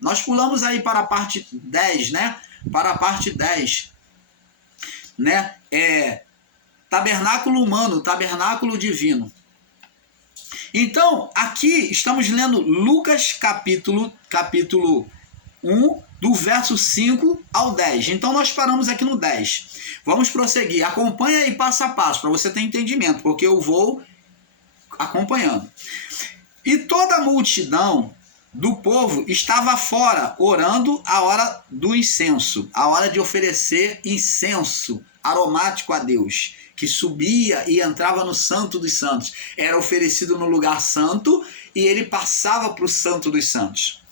Nós pulamos aí para a parte 10, né? Para a parte 10, né? Tabernáculo humano, tabernáculo divino. Então, aqui estamos lendo Lucas capítulo 1, do verso 5 ao 10. Então, nós paramos aqui no 10. Vamos prosseguir. Acompanha aí passo a passo, para você ter entendimento, porque eu vou acompanhando. E toda a multidão do povo estava fora, orando a hora do incenso, a hora de oferecer incenso aromático a Deus, que subia e entrava no Santo dos Santos. Era oferecido no lugar santo e ele passava para o Santo dos Santos.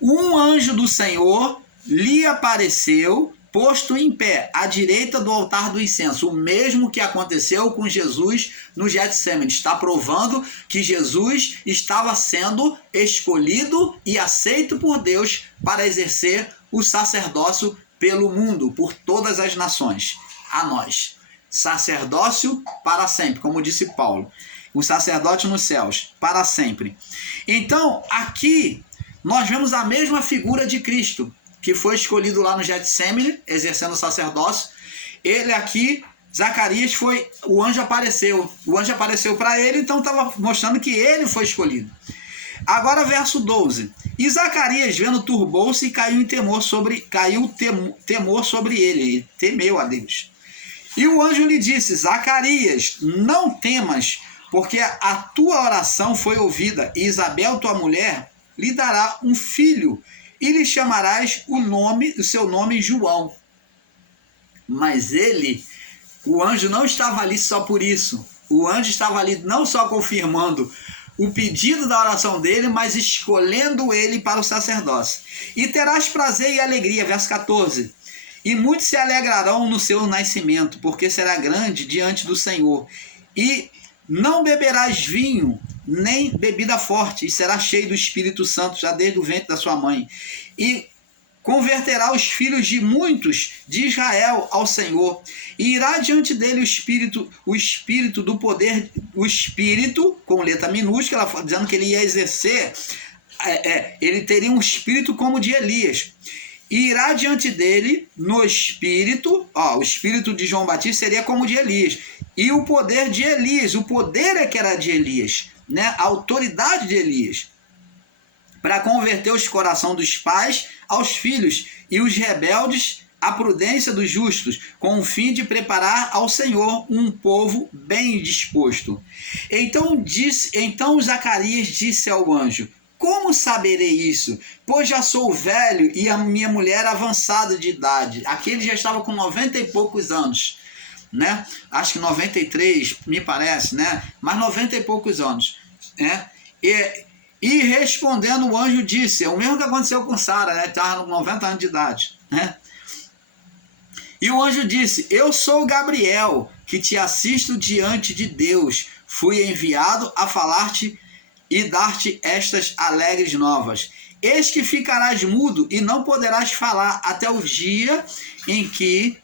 Um anjo do Senhor lhe apareceu, posto em pé, à direita do altar do incenso. O mesmo que aconteceu com Jesus no Getsemane. Está provando que Jesus estava sendo escolhido e aceito por Deus para exercer o sacerdócio pelo mundo, por todas as nações. A nós. Sacerdócio para sempre, como disse Paulo. O sacerdote nos céus, para sempre. Então, aqui, nós vemos a mesma figura de Cristo, que foi escolhido lá no Getsemane, exercendo o sacerdócio. Ele aqui, Zacarias, o anjo apareceu. O anjo apareceu para ele, então estava mostrando que ele foi escolhido. Agora, verso 12. E Zacarias, vendo, turbou-se e caiu temor sobre ele. Ele temeu a Deus. E o anjo lhe disse: Zacarias, não temas, porque a tua oração foi ouvida, e Isabel, tua mulher, lhe dará um filho, e lhe chamarás o seu nome João. Mas o anjo não estava ali só por isso. O anjo estava ali não só confirmando o pedido da oração dele, mas escolhendo ele para o sacerdócio. E terás prazer e alegria, verso 14. E muitos se alegrarão no seu nascimento, porque será grande diante do Senhor. E não beberás vinho, nem bebida forte, e será cheio do Espírito Santo, já desde o ventre da sua mãe. E converterá os filhos de muitos de Israel ao Senhor. E irá diante dele o espírito do poder, o espírito, com letra minúscula, dizendo que ele ia exercer, ele teria um espírito como de Elias. E irá diante dele no espírito, o espírito de João Batista seria como de Elias. E o poder de Elias, o poder é que era de Elias, né? A autoridade de Elias, para converter os corações dos pais aos filhos e os rebeldes à prudência dos justos, com o fim de preparar ao Senhor um povo bem disposto. Então Zacarias disse ao anjo: como saberei isso? Pois já sou velho e a minha mulher avançada de idade. Aqui ele já estava com 90 e poucos anos, né? Acho que 93, me parece, né? Mas 90 e poucos anos, né? E respondendo, o anjo disse, é o mesmo que aconteceu com Sara, né? Estava com 90 anos de idade, né? E o anjo disse: eu sou Gabriel, que te assisto diante de Deus. Fui enviado a falar-te e dar-te estas alegres novas. Eis que ficarás mudo e não poderás falar até o dia em que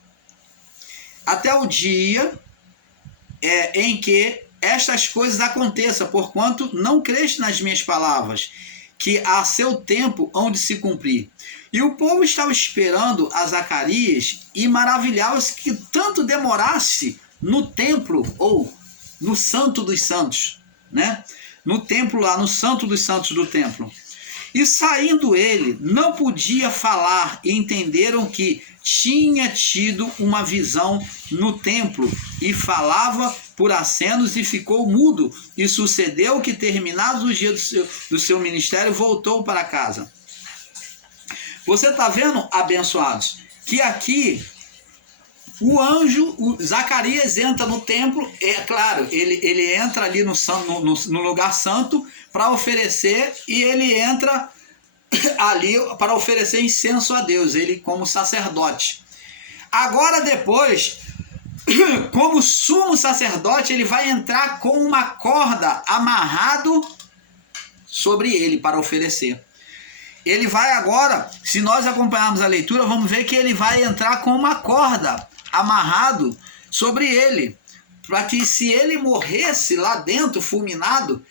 estas coisas aconteçam, porquanto não creste nas minhas palavras, que a seu tempo hão de se cumprir. E o povo estava esperando a Zacarias e maravilhava-se que tanto demorasse no templo, ou no Santo dos Santos, né? No templo lá, no Santo dos Santos do templo. E saindo ele, não podia falar, e entenderam que tinha tido uma visão no templo, e falava por acenos e ficou mudo. E sucedeu que, terminados os dias do seu ministério, voltou para casa. Você está vendo, abençoados, que aqui o anjo, Zacarias, entra no templo, é claro, ele entra ali no lugar santo para oferecer, e ele entra ali para oferecer incenso a Deus, ele como sacerdote. Agora depois, como sumo sacerdote, ele vai entrar com uma corda amarrado sobre ele para oferecer. Ele vai agora, se nós acompanharmos a leitura, vamos ver que ele vai entrar com uma corda amarrado sobre ele, para que se ele morresse lá dentro, fulminado,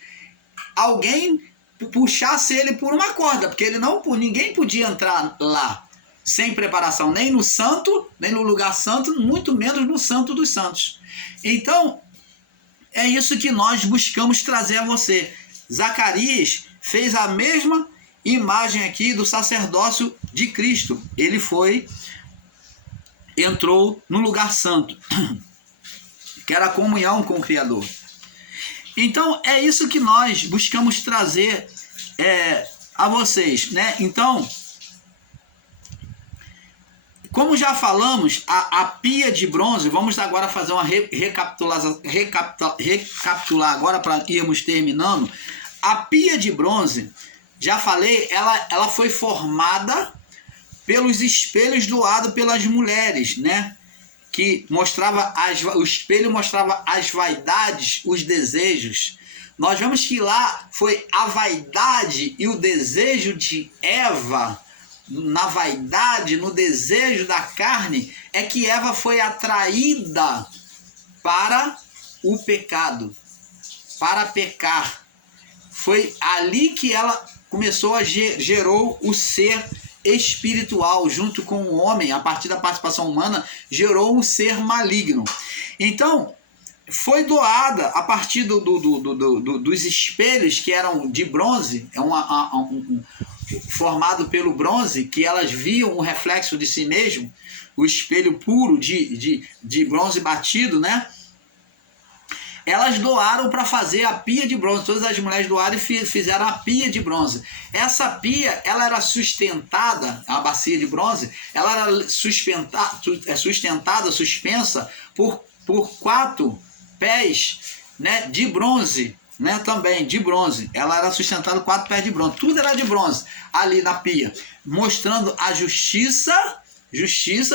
alguém puxasse ele por uma corda, porque ninguém podia entrar lá sem preparação, nem no santo, nem no lugar santo, muito menos no santo dos santos. Então, é isso que nós buscamos trazer a você. Zacarias fez a mesma imagem aqui do sacerdócio de Cristo. Ele entrou no lugar santo, que era a comunhão com o Criador. Então, é isso que nós buscamos trazer a vocês, né? Então, como já falamos, a pia de bronze, vamos agora fazer uma recapitular agora para irmos terminando. A pia de bronze, já falei, ela foi formada pelos espelhos doados pelas mulheres, né? Que mostrava o espelho mostrava as vaidades, os desejos. Nós vemos que lá foi a vaidade e o desejo de Eva. Na vaidade, no desejo da carne, é que Eva foi atraída para o pecado, para pecar. Foi ali que ela gerou o ser espiritual, junto com o homem, a partir da participação humana, gerou um ser maligno. Então, foi doada a partir dos espelhos que eram de bronze, formado pelo bronze, que elas viam o reflexo de si mesmo, o espelho puro de bronze batido, né? Elas doaram para fazer a pia de bronze. Todas as mulheres doaram e fizeram a pia de bronze. Essa pia, ela era sustentada, a bacia de bronze, ela era sustentada, suspensa por 4 pés, né, de bronze, né, também de bronze. Ela era sustentada 4 pés de bronze. Tudo era de bronze ali na pia, mostrando a justiça,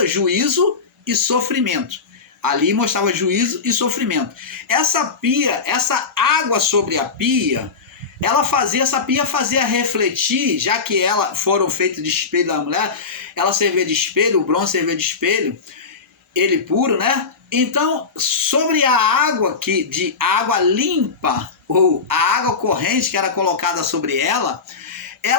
juízo e sofrimento. Ali mostrava juízo e sofrimento. Essa pia, essa água sobre a pia, essa pia fazia refletir, já que foram feitas de espelho da mulher, ela servia de espelho, o bronze servia de espelho, ele puro, né? Então, sobre a água, a água limpa, ou a água corrente que era colocada sobre ela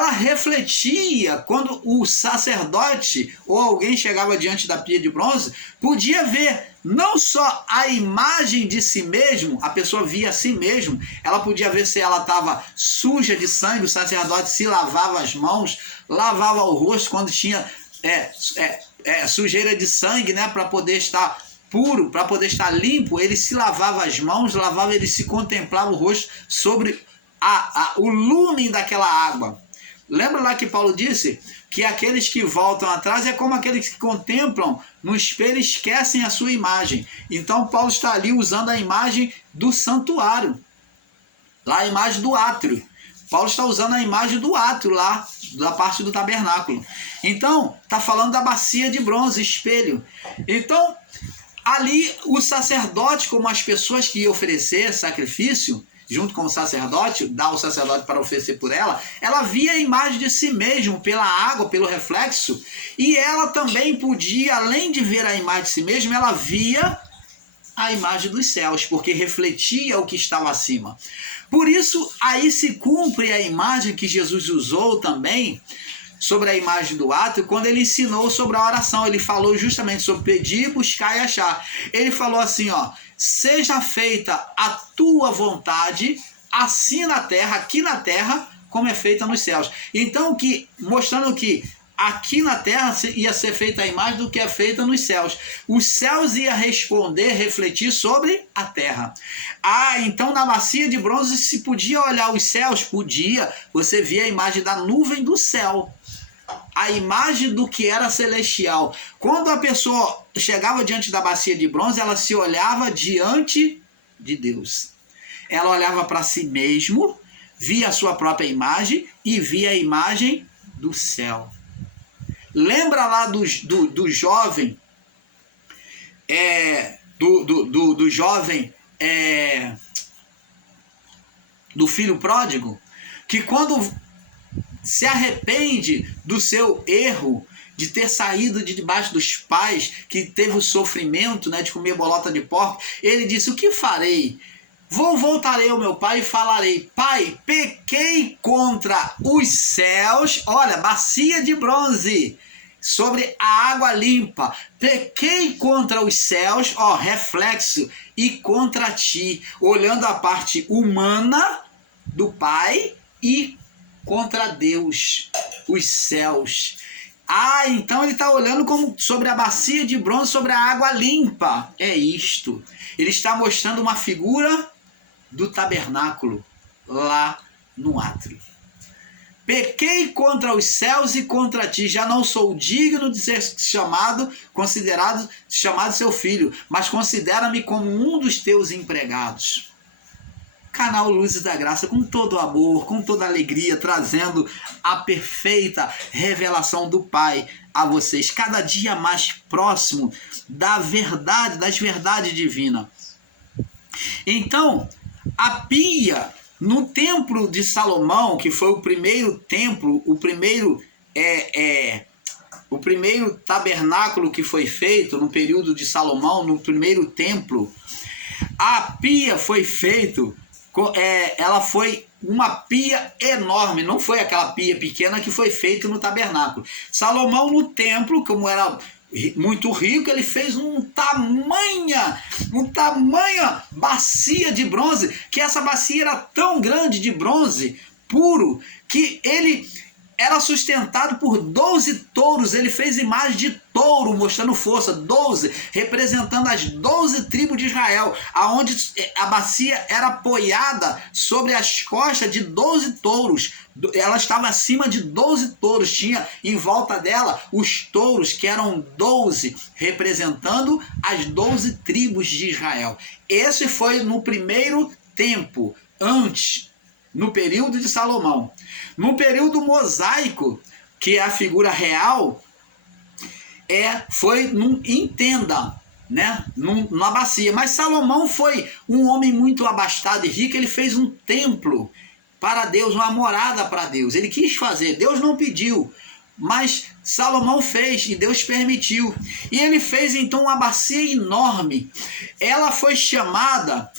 refletia, quando o sacerdote ou alguém chegava diante da pia de bronze, podia ver não só a imagem de si mesmo, a pessoa via a si mesmo, ela podia ver se ela estava suja de sangue, o sacerdote se lavava as mãos, lavava o rosto quando tinha sujeira de sangue, né, para poder estar puro, para poder estar limpo, ele se lavava as mãos, ele se contemplava o rosto sobre o lume daquela água. Lembra lá que Paulo disse que aqueles que voltam atrás é como aqueles que contemplam no espelho e esquecem a sua imagem. Então Paulo está ali usando a imagem do santuário, lá a imagem do átrio. Paulo está usando a imagem do átrio lá, da parte do tabernáculo. Então, está falando da bacia de bronze, espelho. Então, ali o sacerdote, como as pessoas que iam oferecer sacrifício, junto com o sacerdote, dar o sacerdote para oferecer por ela via a imagem de si mesmo, pela água, pelo reflexo, e ela também podia, além de ver a imagem de si mesmo, ela via a imagem dos céus, porque refletia o que estava acima. Por isso, aí se cumpre a imagem que Jesus usou também, sobre a imagem do átrio, quando ele ensinou sobre a oração. Ele falou justamente sobre pedir, buscar e achar. Ele falou assim, ó: seja feita a tua vontade, assim na terra, aqui na terra, como é feita nos céus. Então, mostrando que aqui na terra ia ser feita a imagem do que é feita nos céus. Os céus iam refletir sobre a terra. Então na bacia de bronze se podia olhar os céus? Podia. Você via a imagem da nuvem do céu, a imagem do que era celestial. Quando a pessoa chegava diante da bacia de bronze, ela se olhava diante de Deus. Ela olhava para si mesmo, via a sua própria imagem e via a imagem do céu. Lembra lá do jovem, do filho pródigo, que quando se arrepende do seu erro de ter saído de debaixo dos pais, que teve o sofrimento, né, de comer bolota de porco, ele disse: o que farei? Voltarei ao meu pai e falarei: Pai, pequei contra os céus. Olha, bacia de bronze sobre a água limpa. Pequei contra os céus, ó, reflexo, e contra ti, olhando a parte humana do pai e contra Deus, os céus. Ah, então ele está olhando como sobre a bacia de bronze, sobre a água limpa. É isto. Ele está mostrando uma figura do tabernáculo lá no átrio. Pequei contra os céus e contra ti, já não sou digno de ser chamado seu filho, mas considera-me como um dos teus empregados. Canal Luzes da Graça, com todo amor, com toda alegria, trazendo a perfeita revelação do Pai a vocês, cada dia mais próximo da verdade, das verdades divinas. Então, a pia no templo de Salomão, que foi o primeiro templo, o primeiro tabernáculo que foi feito no período de Salomão, no primeiro templo, a pia foi feito, ela foi uma pia enorme, não foi aquela pia pequena que foi feita no tabernáculo. Salomão no templo, como era muito rico, ele fez uma tamanha bacia de bronze, que essa bacia era tão grande de bronze puro, que ele era sustentado por 12 touros. Ele fez imagem de touro, mostrando força, 12, representando as 12 tribos de Israel, aonde a bacia era apoiada sobre as costas de 12 touros. Ela estava acima de 12 touros, tinha em volta dela os touros, que eram 12, representando as 12 tribos de Israel. Esse foi no primeiro tempo, antes, no período de Salomão. No período mosaico, que é a figura real, foi em tenda, né? Numa bacia. Mas Salomão foi um homem muito abastado e rico, ele fez um templo para Deus, uma morada para Deus. Ele quis fazer, Deus não pediu, mas Salomão fez e Deus permitiu. E ele fez então uma bacia enorme. Ela foi chamada,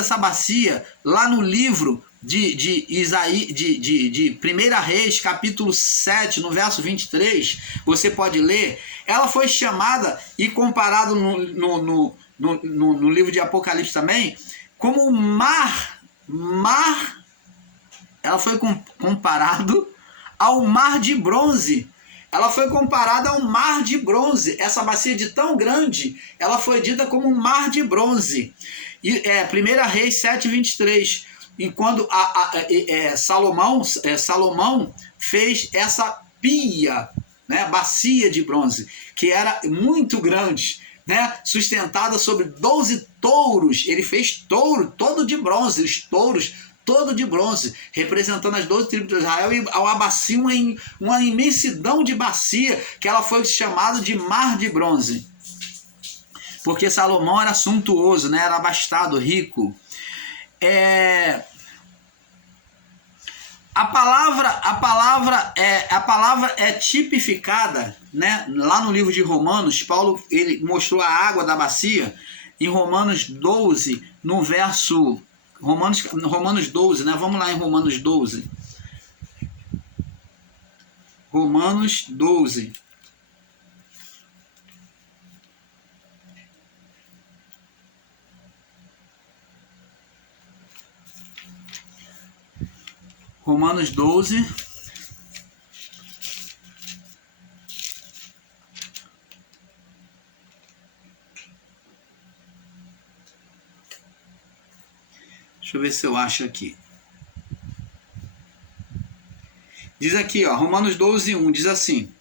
essa bacia, lá no livro de 1 Reis, capítulo 7, no verso 23, você pode ler. Ela foi chamada e comparada no livro de Apocalipse também, como mar. Ela foi comparado ao mar de bronze. Ela foi comparada ao mar de bronze. Essa bacia de tão grande, ela foi dita como um mar de bronze. E 1 Reis 7, 23. E quando Salomão fez essa pia, né, bacia de bronze, que era muito grande, né, sustentada sobre 12 touros. Ele fez touro todo de bronze, os touros todo de bronze, representando as 12 tribos de Israel, e uma bacia, uma imensidão de bacia, que ela foi chamada de mar de bronze. Porque Salomão era suntuoso, né, era abastado, rico. A palavra é tipificada, né? Lá no livro de Romanos, Paulo ele mostrou a água da bacia em Romanos 12, no verso Romanos 12, né? Vamos lá em Romanos 12. Romanos 12. Romanos 12. Deixa eu ver se eu acho aqui. Diz aqui, ó, Romanos 12, 1, diz assim: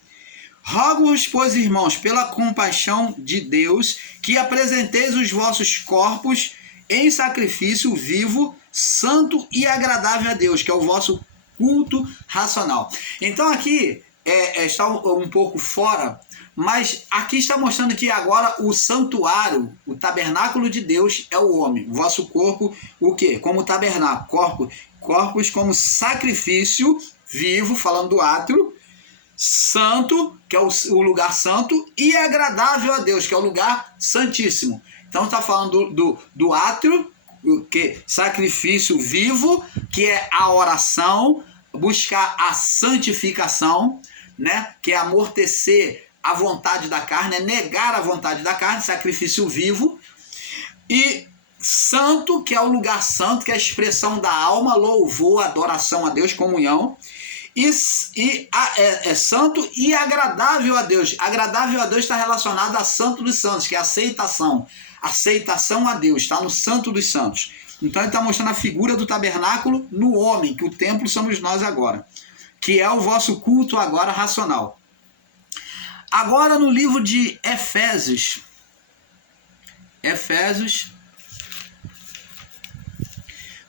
rogo-vos, pois, irmãos, pela compaixão de Deus, que apresenteis os vossos corpos em sacrifício vivo, santo e agradável a Deus, que é o vosso culto racional. Então aqui está um pouco fora, mas aqui está mostrando que agora o santuário, o tabernáculo de Deus é o homem. O vosso corpo, o quê? Como tabernáculo. Corpos como sacrifício vivo, falando do átrio, santo, que é o lugar santo, e agradável a Deus, que é o lugar santíssimo. Então está falando do átrio, sacrifício vivo, que é a oração, buscar a santificação, né? Que é amortecer a vontade da carne, é negar a vontade da carne, sacrifício vivo. E santo, que é o lugar santo, que é a expressão da alma, louvor, adoração a Deus, comunhão. É santo e agradável a Deus. Agradável a Deus está relacionado a santo dos santos, que é aceitação. Aceitação a Deus, está no santo dos santos. Então ele está mostrando a figura do tabernáculo no homem, que o templo somos nós agora, que é o vosso culto agora racional. Agora no livro de Efésios,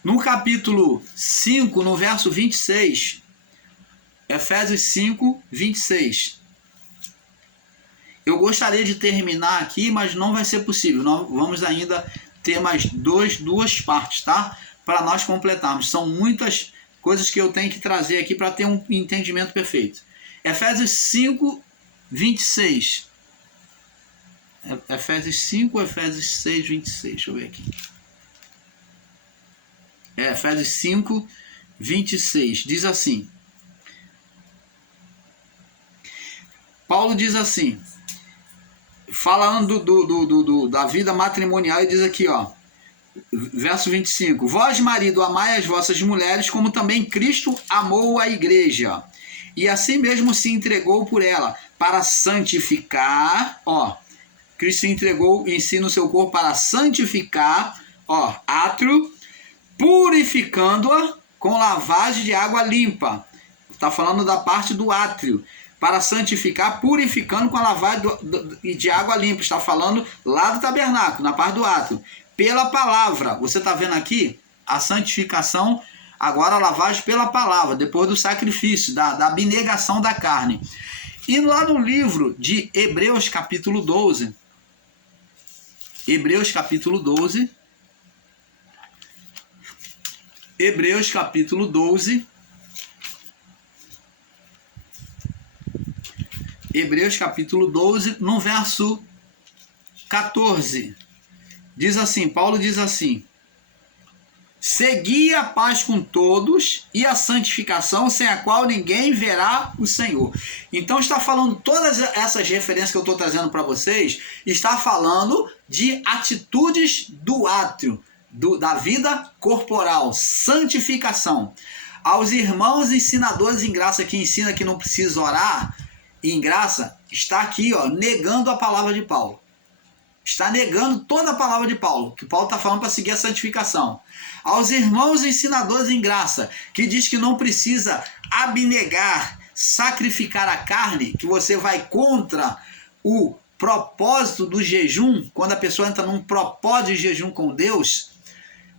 no capítulo 5, no verso 26, Efésios 5, 26. Eu gostaria de terminar aqui, mas não vai ser possível. Nós vamos ainda ter mais duas partes, tá? Para nós completarmos. São muitas coisas que eu tenho que trazer aqui para ter um entendimento perfeito. Efésios 5, 26. Efésios 5 ou Efésios 6, 26? Deixa eu ver aqui. Efésios 5, 26. Diz assim. Paulo diz assim, falando da vida matrimonial, ele diz aqui, ó, verso 25, vós, marido, amai as vossas mulheres, como também Cristo amou a igreja, e assim mesmo se entregou por ela, para santificar, ó, Cristo se entregou em si no seu corpo para santificar, ó, átrio, purificando-a com lavagem de água limpa. Está falando da parte do átrio. Para santificar, purificando com a lavagem de água limpa. Está falando lá do tabernáculo, na parte do átrio. Pela palavra. Você está vendo aqui a santificação, agora a lavagem pela palavra, depois do sacrifício, da abnegação da carne. E lá no livro de Hebreus capítulo 12, Hebreus capítulo 12, no verso 14, diz assim, Paulo diz assim, segui a paz com todos e a santificação, sem a qual ninguém verá o Senhor. Então está falando, todas essas referências que eu estou trazendo para vocês, está falando de atitudes do átrio, da vida corporal, santificação. Aos irmãos ensinadores em graça que ensina que não precisa orar, em graça, está aqui, ó, negando a palavra de Paulo. Está negando toda a palavra de Paulo, que Paulo está falando para seguir a santificação. Aos irmãos ensinadores em graça, que diz que não precisa abnegar, sacrificar a carne, que você vai contra o propósito do jejum, quando a pessoa entra num propósito de jejum com Deus,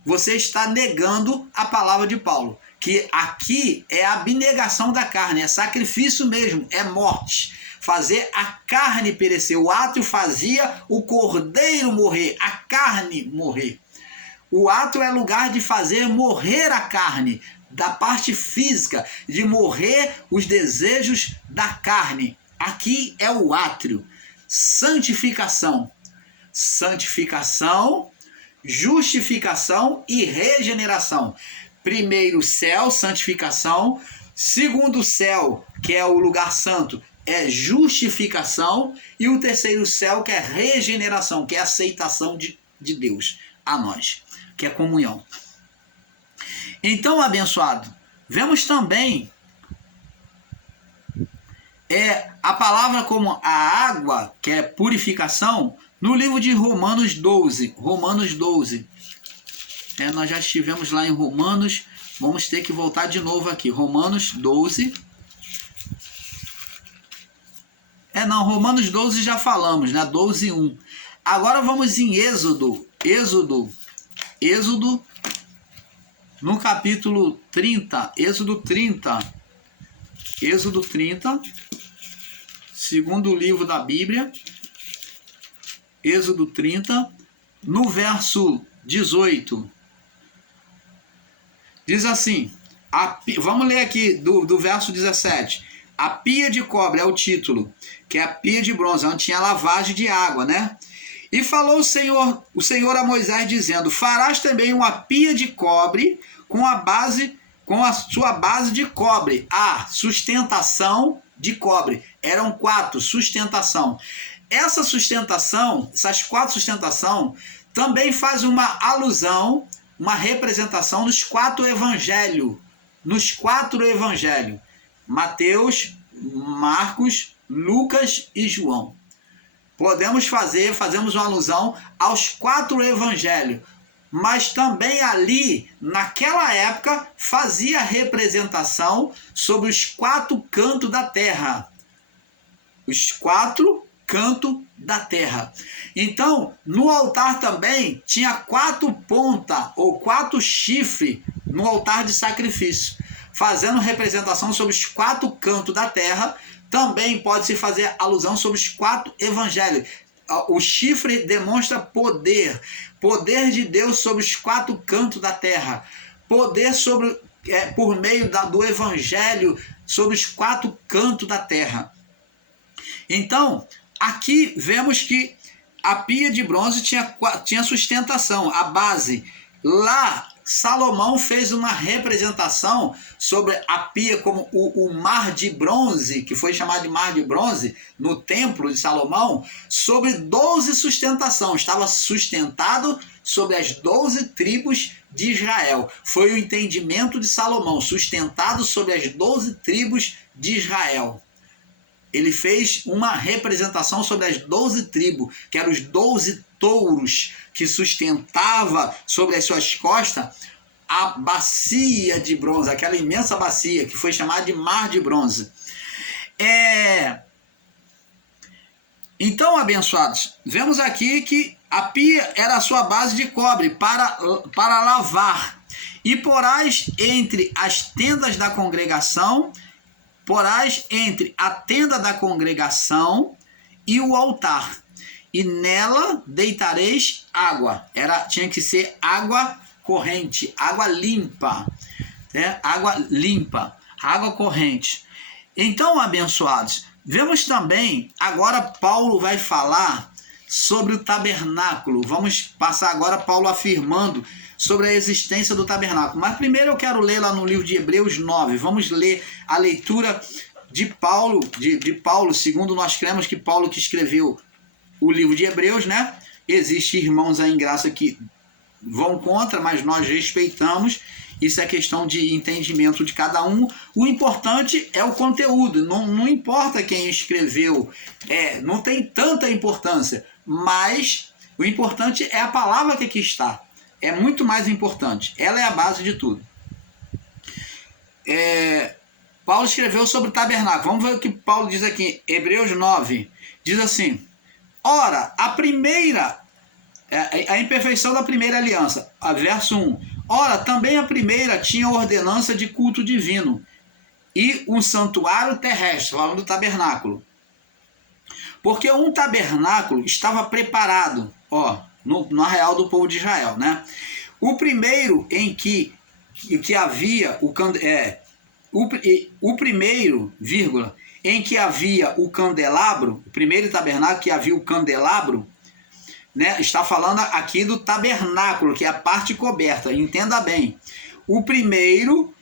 você está negando a palavra de Paulo. Que aqui é a abnegação da carne, é sacrifício mesmo, é morte. Fazer a carne perecer. O átrio fazia o cordeiro morrer, a carne morrer. O átrio é lugar de fazer morrer a carne, da parte física, de morrer os desejos da carne. Aqui é o átrio. Santificação. Santificação, justificação e regeneração. Primeiro céu, santificação. Segundo céu, que é o lugar santo, é justificação. E o terceiro céu, que é regeneração, que é aceitação de Deus a nós, que é comunhão. Então, abençoado, vemos também a palavra como a água, que é purificação, no livro de Romanos 12. Romanos 12. Nós já estivemos lá em Romanos, vamos ter que voltar de novo aqui. Romanos 12. Romanos 12 já falamos, né? 12, 1. Agora vamos em Êxodo, no capítulo 30, Êxodo 30, segundo livro da Bíblia, Êxodo 30, no verso 18. Diz assim, vamos ler aqui do verso 17. A pia de cobre é o título, que é a pia de bronze, onde tinha lavagem de água, né? E falou o Senhor a Moisés, dizendo: farás também uma pia de cobre com a sua base de cobre, a sustentação de cobre. Eram 4, sustentação. Essas 4 sustentação, também faz uma alusão, uma representação dos 4 evangelhos. Nos 4 evangelhos: Mateus, Marcos, Lucas e João. Fazemos uma alusão aos 4 evangelhos, mas também ali, naquela época, fazia representação sobre os 4 cantos da terra. Os 4 cantos da terra. Então, no altar também tinha 4 pontas ou 4 chifres no altar de sacrifício, fazendo representação sobre os 4 cantos da terra. Também pode-se fazer alusão sobre os 4 evangelhos. O chifre demonstra poder de Deus sobre os 4 cantos da terra, poder por meio do evangelho sobre os 4 cantos da terra. Então, aqui vemos que a pia de bronze tinha sustentação, a base. Lá, Salomão fez uma representação sobre a pia como o mar de bronze, que foi chamado de mar de bronze, no templo de Salomão, sobre 12 sustentação. Estava sustentado sobre as 12 tribos de Israel. Foi o entendimento de Salomão, sustentado sobre as 12 tribos de Israel. Ele fez uma representação sobre as 12 tribos, que eram os 12 touros que sustentava sobre as suas costas a bacia de bronze, aquela imensa bacia que foi chamada de mar de bronze. Então, abençoados, vemos aqui que a pia era a sua base de cobre para lavar. E porás entre as tendas da congregação, entre a tenda da congregação e o altar, e nela deitareis água. Tinha que ser água corrente, água limpa, água corrente. Então, abençoados, vemos também, agora Paulo vai falar sobre o tabernáculo. Vamos passar agora Paulo afirmando sobre a existência do tabernáculo. Mas primeiro eu quero ler lá no livro de Hebreus 9. Vamos ler a leitura de Paulo, segundo nós cremos que Paulo que escreveu o livro de Hebreus, né? Existem irmãos aí em graça que vão contra, mas nós respeitamos. Isso é questão de entendimento de cada um. O importante é o conteúdo. Não importa quem escreveu, não tem tanta importância, mas o importante é a palavra que aqui está. É muito mais importante. Ela é a base de tudo. Paulo escreveu sobre o tabernáculo. Vamos ver o que Paulo diz aqui. Hebreus 9. Diz assim: ora, a imperfeição da primeira aliança. Verso 1. Ora, também a primeira tinha ordenança de culto divino e um santuário terrestre, falando do tabernáculo. Porque um tabernáculo estava preparado, no arraial do povo de Israel, né? O primeiro em que havia em que havia o candelabro, o primeiro tabernáculo que havia o candelabro, né? Está falando aqui do tabernáculo, que é a parte coberta. Entenda bem. O primeiro,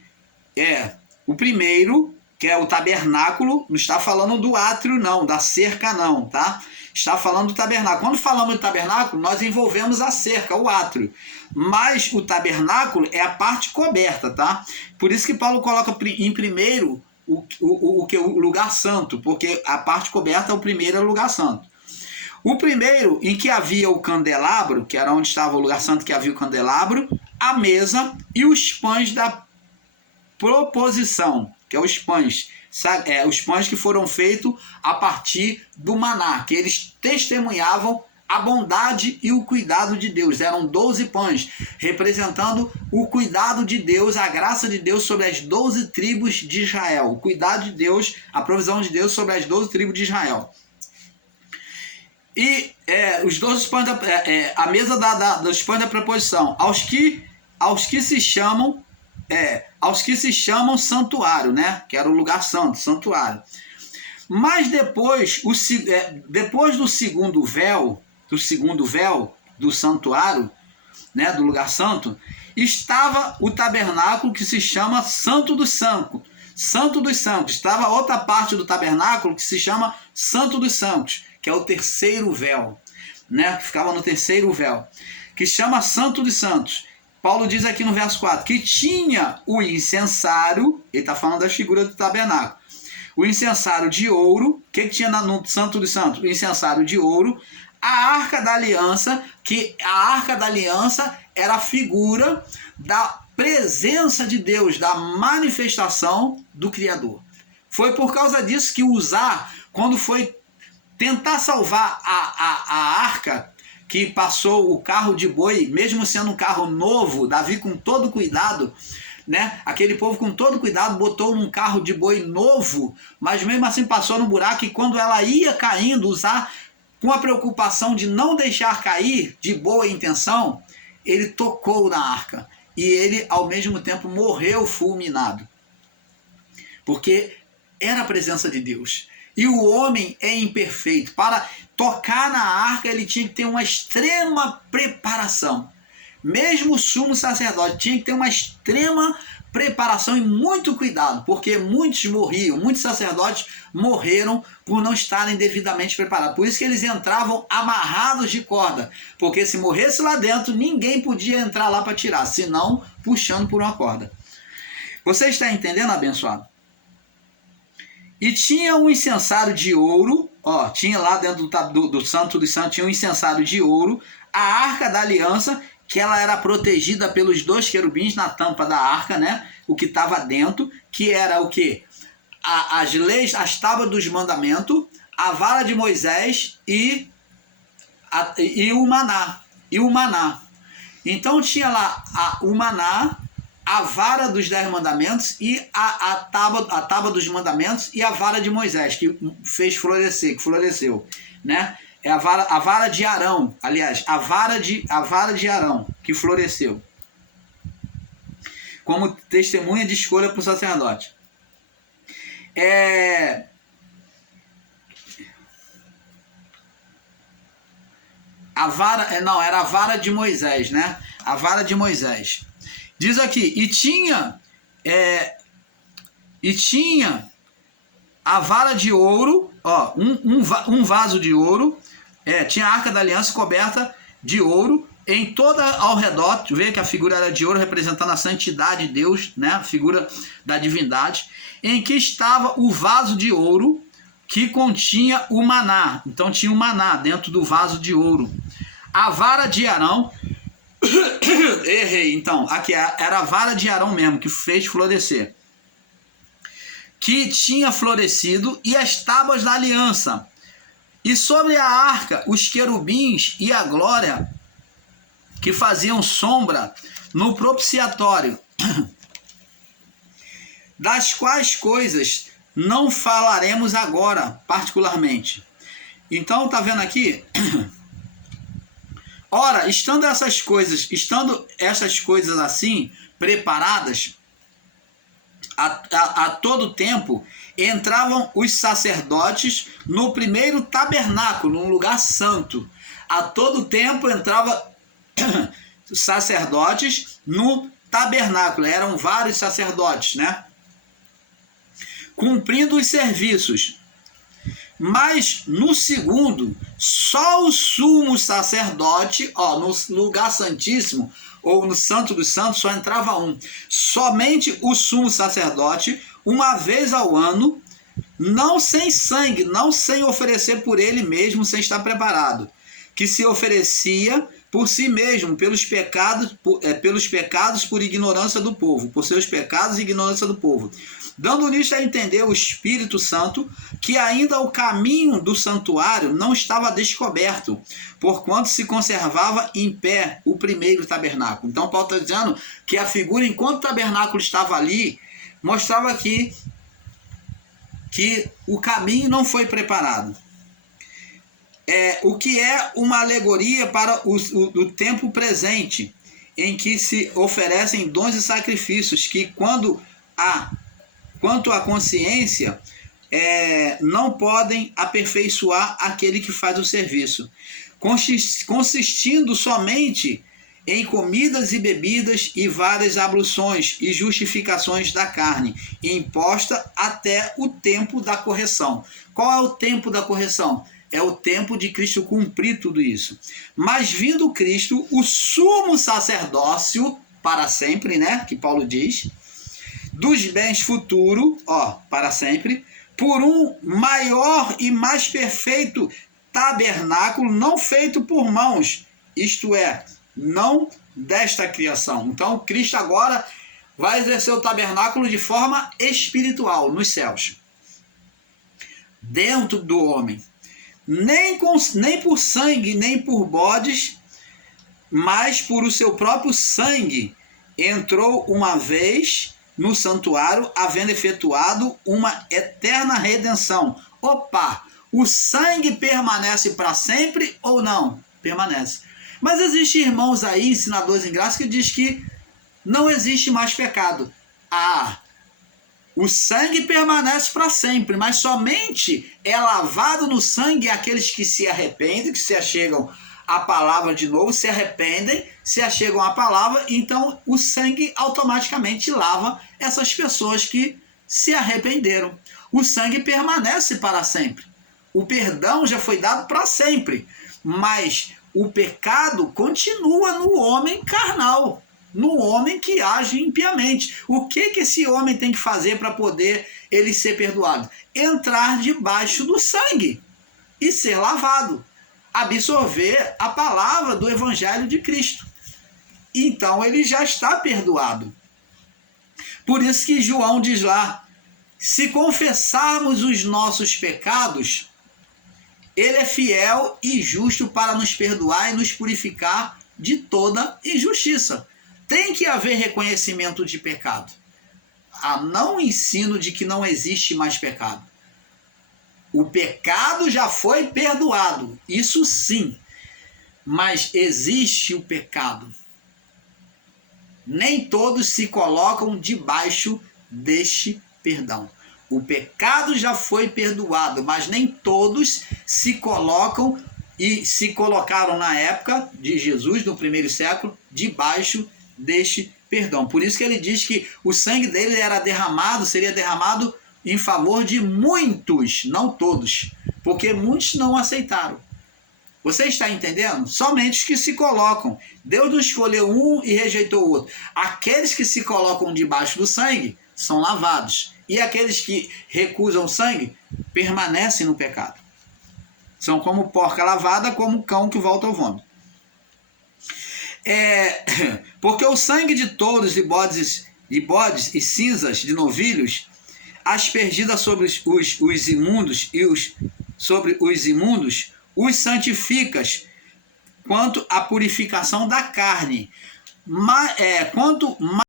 que é o tabernáculo, não está falando do átrio não, da cerca não, tá? Está falando do tabernáculo. Quando falamos do tabernáculo, nós envolvemos a cerca, o átrio. Mas o tabernáculo é a parte coberta, tá? Por isso que Paulo coloca em primeiro o lugar santo, porque a parte coberta é o primeiro lugar santo. O primeiro em que havia o candelabro, que era onde estava o lugar santo, que havia o candelabro, a mesa e os pães da proposição, que é os pães que foram feitos a partir do maná, que eles testemunhavam a bondade e o cuidado de Deus. Eram 12 pães, representando o cuidado de Deus, a graça de Deus sobre as 12 tribos de Israel. O cuidado de Deus, a provisão de Deus sobre as 12 tribos de Israel. E os 12 pães, a mesa dos pães da proposição, aos que se chamam santuário, né? Que era o lugar santo, santuário. Mas depois do segundo véu, do segundo véu do santuário, né, do lugar santo, estava o tabernáculo que se chama Santo dos Santos. Santo dos Santos. Estava outra parte do tabernáculo que se chama Santo dos Santos, que é o terceiro véu, né, que ficava no terceiro véu, que chama Santo dos Santos. Paulo diz aqui no verso 4 que tinha o incensário, ele está falando das figuras do tabernáculo, o incensário de ouro. O que tinha no Santo dos Santos? O incensário de ouro, a Arca da Aliança, que a Arca da Aliança era a figura da presença de Deus, da manifestação do Criador. Foi por causa disso que Uzá, quando foi tentar salvar a arca, que passou o carro de boi, mesmo sendo um carro novo, Davi com todo cuidado, né? Aquele povo com todo cuidado botou num carro de boi novo, mas mesmo assim passou no buraco, e quando ela ia caindo, Uzá, com a preocupação de não deixar cair, de boa intenção, ele tocou na arca, e ele ao mesmo tempo morreu fulminado, porque era a presença de Deus. E o homem é imperfeito. Para tocar na arca, ele tinha que ter uma extrema preparação. Mesmo o sumo sacerdote tinha que ter uma extrema preparação e muito cuidado, porque muitos morriam, muitos sacerdotes morreram por não estarem devidamente preparados. Por isso que eles entravam amarrados de corda, porque se morresse lá dentro, ninguém podia entrar lá para tirar, senão puxando por uma corda. Você está entendendo, abençoado? E tinha um incensário de ouro, ó, tinha lá dentro do Santo dos Santos, tinha um incensário de ouro, a Arca da Aliança, que ela era protegida pelos 2 querubins na tampa da arca, né? O que estava dentro, que era o quê? As leis, as tábuas dos mandamentos, a vara de Moisés e o maná. E o maná. Então tinha lá o maná, a vara dos 10 mandamentos e a tábua dos mandamentos e a vara de Moisés, que fez florescer, que floresceu, né? É a vara de Arão, aliás, a vara de Arão, que floresceu, como testemunha de escolha para o sacerdote. Era a vara de Moisés, né? A vara de Moisés. Diz aqui, e tinha a vara de ouro, ó, um vaso de ouro, tinha a Arca da Aliança coberta de ouro em toda ao redor. Tu vê que a figura era de ouro, representando a santidade de Deus, né? A figura da divindade, em que estava o vaso de ouro que continha o maná. Então tinha o maná dentro do vaso de ouro. A vara de Arão, errei, então, aqui era a vara de Arão mesmo, que fez florescer, que tinha florescido, e as tábuas da aliança, e sobre a arca os querubins e a glória, que faziam sombra no propiciatório, das quais coisas não falaremos agora particularmente. Então tá vendo aqui? Ora, estando essas coisas assim preparadas, a todo tempo entravam os sacerdotes no primeiro tabernáculo, num lugar santo. A todo tempo entravam sacerdotes no tabernáculo. Eram vários sacerdotes, né? Cumprindo os serviços. Mas no segundo, só o sumo sacerdote, ó, no lugar santíssimo, ou no Santo dos Santos, só entrava um. Somente o sumo sacerdote, uma vez ao ano, não sem sangue, não sem oferecer por ele mesmo, sem estar preparado, que se oferecia por si mesmo, pelos pecados por ignorância do povo, por seus pecados e ignorância do povo, dando nisto a entender o Espírito Santo que ainda o caminho do santuário não estava descoberto, porquanto se conservava em pé o primeiro tabernáculo. Então Paulo está dizendo que a figura, enquanto o tabernáculo estava ali, mostrava que o caminho não foi preparado. O que é uma alegoria para o tempo presente, em que se oferecem dons e sacrifícios, que quanto à consciência, não podem aperfeiçoar aquele que faz o serviço. consistindo somente em comidas e bebidas e várias abluções e justificações da carne, imposta até o tempo da correção. Qual é o tempo da correção? É o tempo de Cristo cumprir tudo isso. Mas vindo Cristo, o sumo sacerdócio, para sempre, né? Que Paulo diz, dos bens futuros, para sempre, por um maior e mais perfeito tabernáculo, não feito por mãos, isto é, não desta criação. Então, Cristo agora vai exercer o tabernáculo de forma espiritual, nos céus, dentro do homem. Nem por sangue, nem por bodes, mas por o seu próprio sangue, entrou uma vez no santuário, havendo efetuado uma eterna redenção. O sangue permanece para sempre ou não? Permanece. Mas existem irmãos aí, ensinadores em graça, que diz que não existe mais pecado. O sangue permanece para sempre, mas somente é lavado no sangue aqueles que se arrependem, que se achegam à palavra de novo, se arrependem, se achegam à palavra, então o sangue automaticamente lava essas pessoas que se arrependeram. O sangue permanece para sempre. O perdão já foi dado para sempre, mas o pecado continua no homem carnal, no homem que age impiamente. O que esse homem tem que fazer para poder ele ser perdoado? Entrar debaixo do sangue e ser lavado, absorver a palavra do Evangelho de Cristo. Então ele já está perdoado. Por isso que João diz lá, se confessarmos os nossos pecados, ele é fiel e justo para nos perdoar e nos purificar de toda injustiça. Tem que haver reconhecimento de pecado. Não ensino de que não existe mais pecado. O pecado já foi perdoado, isso sim. Mas existe o pecado. Nem todos se colocam debaixo deste perdão. O pecado já foi perdoado, mas nem todos se colocam e se colocaram na época de Jesus, no primeiro século, debaixo deste perdão. Por isso que ele diz que o sangue dele seria derramado em favor de muitos, não todos, porque muitos não aceitaram. Você está entendendo? Somente os que se colocam. Deus não escolheu um e rejeitou o outro. Aqueles que se colocam debaixo do sangue são lavados. E aqueles que recusam o sangue permanecem no pecado. São como porca lavada, como cão que volta ao vômito. Porque o sangue de touros e bodes e cinzas de novilhos, aspergidas sobre os imundos sobre os imundos, os santificas quanto à purificação da carne. Quanto mais